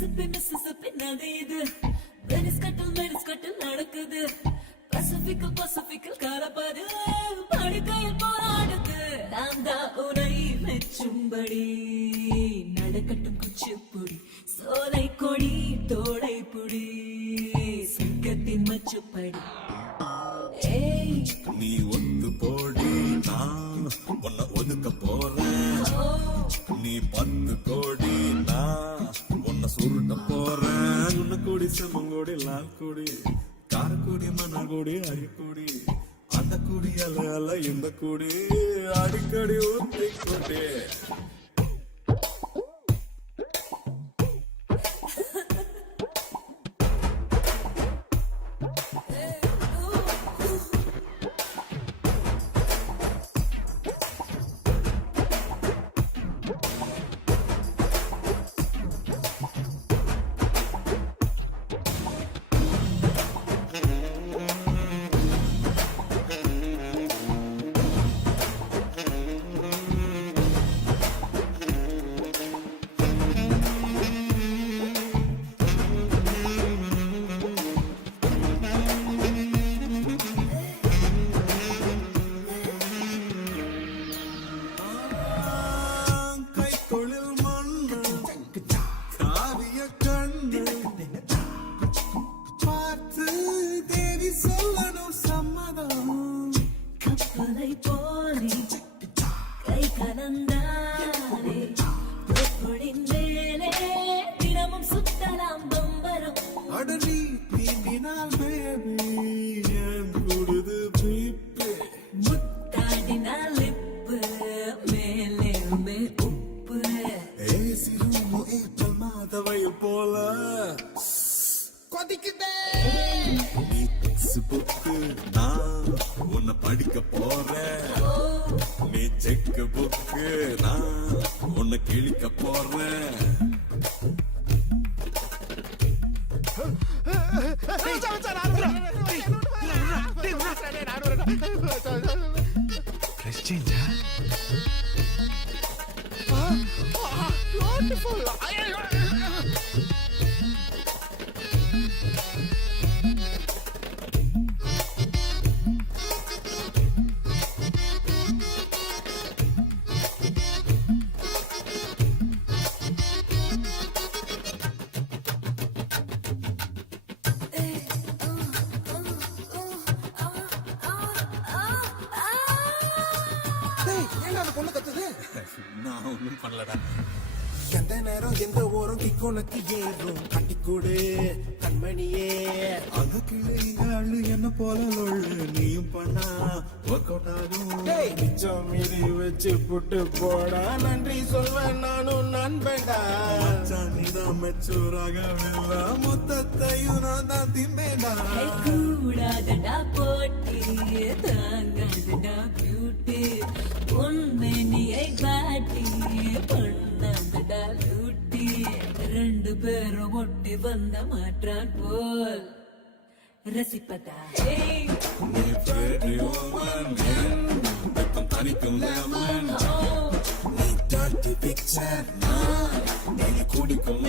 Mississippi நதியுது. Venice கட்டில் நடக்குது. பசிபிக்கல் காலப்பாது படுக்கையில் போராடுது. நான் தான் உனை மெச்சும்படி நடக்கட்டும் குச்சிப்புடி சோலை கொடி தோடை புடி சொர்க்கத்தின் மச்சுப்படி. நீ ஒத்து போடி நான் உன்னை ஒதுக்க போறேன். நீ 10 கோடி நான் உன்னை சுருட்ட போறேன். உன்னை கூடி செம்மங்கோடி லால் கூடி காரக்குடி மணக்குடி அரிக்குடி அந்த குடி அல்ல இந்த குடி அடிக்கடி ஊத்தி கொடி. கை கலந்தாரே பொழிந்தேனே தினமும் சுத்தலாம் பம்பரம். அடனி தீண்டினால் பேபி ஏன் கூடுது பீப்பு. முத்தாடினால் லிப்பு மேலே உப்பு. ஏசிரும் ஏப்ரல் மாதவையில் போல கொதிக்குதே. நீ புக்கு நான் உன்னை படிக்க போறேன். நீ செக் புக்கு நான் உன்னை கிழிக்க போறேன். நான் ஒண்ணும் பண்ணலடா. எந்த நேரம் எந்த ஓரம் கிக்கோனுக்கு ஏறும் கட்டிக்கூடு கண்மணியே. அது கிளையாளு என்ன போல லொள்ளு நீயும் பண்ணா ஒர்க் அவுட் ஆகும். மிச்சம் மீறி வச்சு புட்டு போடா நன்றி சொல்வேன் நானும் நண்பேண்டா. நீதான் மெச்சூராகவில்லை மொத்தத்தையும் நான் தான் திம்பேண்டா. கூடாதடா போட்டி தாங்காதடா பியூட்டி உண்மை நீயை காட்டி பண்ணாதடா லூட்டி. 2 பேரும் ஒட்டி வந்த மாற்றான் போல் ரசிப்பதா. நீ pretty woman, வெப்பம் தணிக்கும் lemon. நீ dirty picture, நான் குடிக்கும்